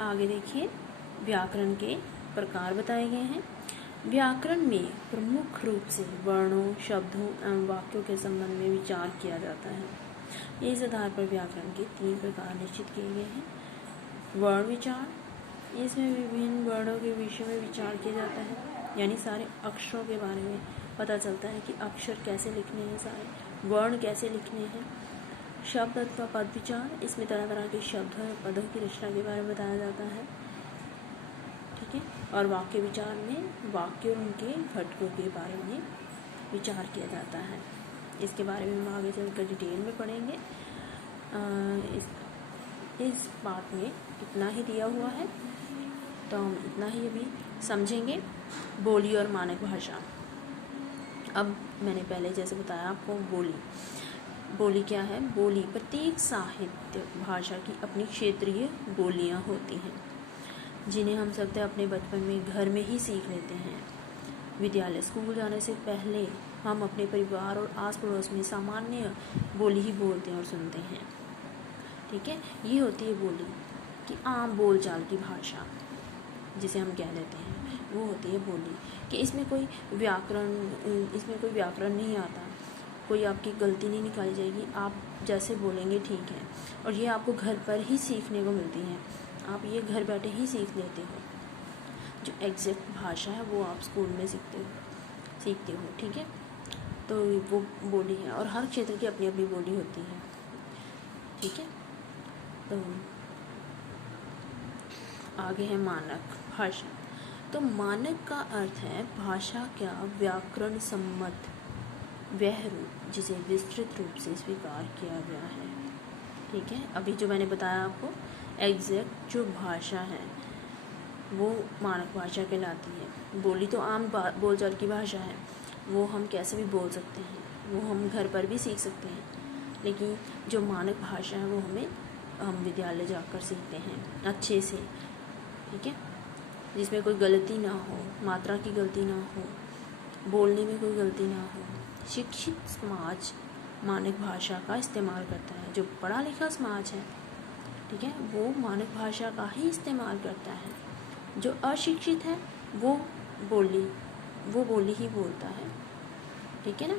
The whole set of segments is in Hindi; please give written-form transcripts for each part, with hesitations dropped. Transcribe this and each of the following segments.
आगे देखिए, व्याकरण के प्रकार बताए गए हैं। व्याकरण में प्रमुख रूप से वर्णों, शब्दों एवं वाक्यों के संबंध में विचार किया जाता है। इस आधार पर व्याकरण के 3 प्रकार निश्चित किए गए हैं। वर्ण विचार, इसमें विभिन्न वर्णों के विषय में विचार किया जाता है, यानी सारे अक्षरों के बारे में पता चलता है कि अक्षर कैसे लिखने हैं, सारे वर्ण कैसे लिखने हैं। शब्द अथवा पद विचार, इसमें तरह तरह के शब्दों और पदों की रचना के बारे में बताया जाता है, ठीक है। और वाक्य विचार में वाक्य और उनके घटकों के बारे में विचार किया जाता है। इसके बारे में हम आगे चलकर डिटेल में पढ़ेंगे। इस पार्ट में इतना ही दिया हुआ है, तो हम इतना ही अभी समझेंगे। बोली और मानक भाषा। अब मैंने पहले जैसे बताया आपको, बोली क्या है? बोली प्रत्येक साहित्य भाषा की अपनी क्षेत्रीय बोलियां होती हैं, जिन्हें हम सकते अपने बचपन में घर में ही सीख लेते हैं। विद्यालय, स्कूल जाने से पहले हम अपने परिवार और आस पड़ोस में सामान्य बोली ही बोलते और सुनते हैं, ठीक है। ये होती है बोली कि आम बोलचाल की भाषा जिसे हम कह देते हैं, वो होती है बोली। कि इसमें कोई व्याकरण नहीं आता, कोई आपकी गलती नहीं निकाली जाएगी, आप जैसे बोलेंगे ठीक है। और ये आपको घर पर ही सीखने को मिलती है, आप ये घर बैठे ही सीख लेते हो। जो एग्जैक्ट भाषा है वो आप स्कूल में सीखते हो, ठीक है। तो वो बोली है, और हर क्षेत्र की अपनी अपनी बोली होती है, ठीक है। तो आगे है मानक भाषा। तो मानक का अर्थ है भाषा का व्याकरण सम्मत वह रूप जिसे विस्तृत रूप से स्वीकार किया गया है, ठीक है। अभी जो मैंने बताया आपको, एग्जैक्ट जो भाषा है वो मानक भाषा कहलाती है। बोली तो आम बोलचाल की भाषा है, वो हम कैसे भी बोल सकते हैं, वो हम घर पर भी सीख सकते हैं। लेकिन जो मानक भाषा है वो हम विद्यालय जाकर सीखते हैं अच्छे से, ठीक है। जिसमें कोई गलती ना हो, मात्रा की गलती ना हो, बोलने में कोई गलती ना हो। शिक्षित समाज मानक भाषा का इस्तेमाल करता है। जो पढ़ा लिखा समाज है, ठीक है, वो मानक भाषा का ही इस्तेमाल करता है। जो अशिक्षित है वो बोली ही बोलता है, ठीक है ना।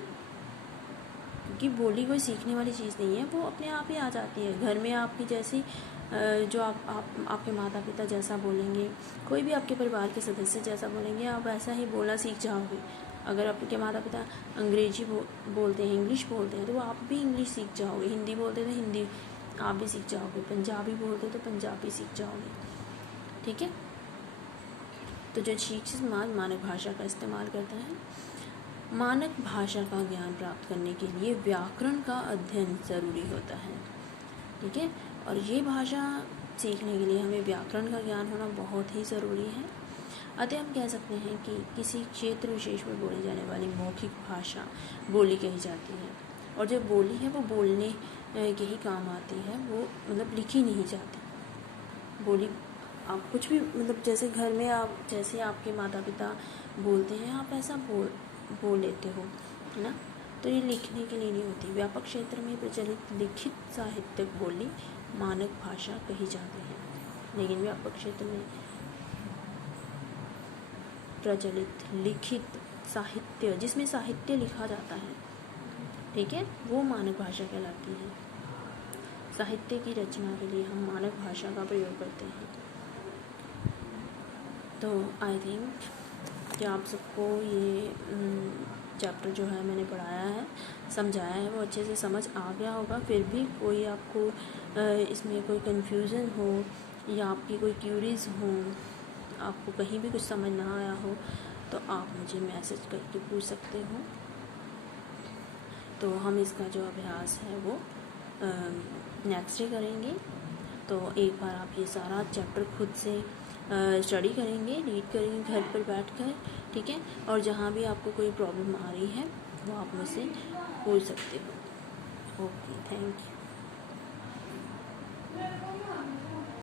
क्योंकि बोली कोई सीखने वाली चीज़ नहीं है, वो अपने आप ही आ जाती है। घर में आपकी जैसी जो आपके माता पिता जैसा बोलेंगे, कोई भी आपके परिवार के सदस्य जैसा बोलेंगे, आप वैसा ही बोलना सीख जाओगे। अगर आपके माता पिता अंग्रेजी बोलते हैं, इंग्लिश बोलते हैं, तो आप भी इंग्लिश सीख जाओगे। हिंदी बोलते हैं तो हिंदी आप भी सीख जाओगे। पंजाबी बोलते हैं तो पंजाबी सीख जाओगे, ठीक है। तो जो शिक्षित समाज मानक भाषा का इस्तेमाल करता है। मानक भाषा का ज्ञान प्राप्त करने के लिए व्याकरण का अध्ययन ज़रूरी होता है, ठीक है। और ये भाषा सीखने के लिए हमें व्याकरण का ज्ञान होना बहुत ही ज़रूरी है। अतः हम कह सकते हैं कि किसी क्षेत्र विशेष में बोली जाने वाली मौखिक भाषा बोली कही जाती है। और जो बोली है वो बोलने के ही काम आती है, वो मतलब लिखी नहीं जाती। बोली आप कुछ भी मतलब जैसे घर में आप जैसे आपके माता पिता बोलते हैं, आप ऐसा बोल लेते हो, है ना। तो ये लिखने के लिए नहीं होती। व्यापक क्षेत्र में प्रचलित लिखित साहित्यिक बोली मानक भाषा कही जाती है। लेकिन व्यापक क्षेत्र में प्रचलित लिखित साहित्य, जिसमें साहित्य लिखा जाता है, ठीक है, वो मानक भाषा कहलाती है। साहित्य की रचना के लिए हम मानक भाषा का प्रयोग करते हैं। तो आई थिंक कि आप सबको ये चैप्टर जो है मैंने पढ़ाया है, समझाया है, वो अच्छे से समझ आ गया होगा। फिर भी कोई आपको इसमें कोई कन्फ्यूज़न हो या आपकी कोई क्यूरीज हो, आपको कहीं भी कुछ समझ ना आया हो, तो आप मुझे मैसेज करके पूछ सकते हो। तो हम इसका जो अभ्यास है वो नेक्स्ट डे करेंगे। तो एक बार आप ये सारा चैप्टर खुद से स्टडी करेंगे, रीड करेंगे घर पर बैठकर, ठीक है। और जहाँ भी आपको कोई प्रॉब्लम आ रही है वो आप मुझसे पूछ सकते हो। Okay, thank you.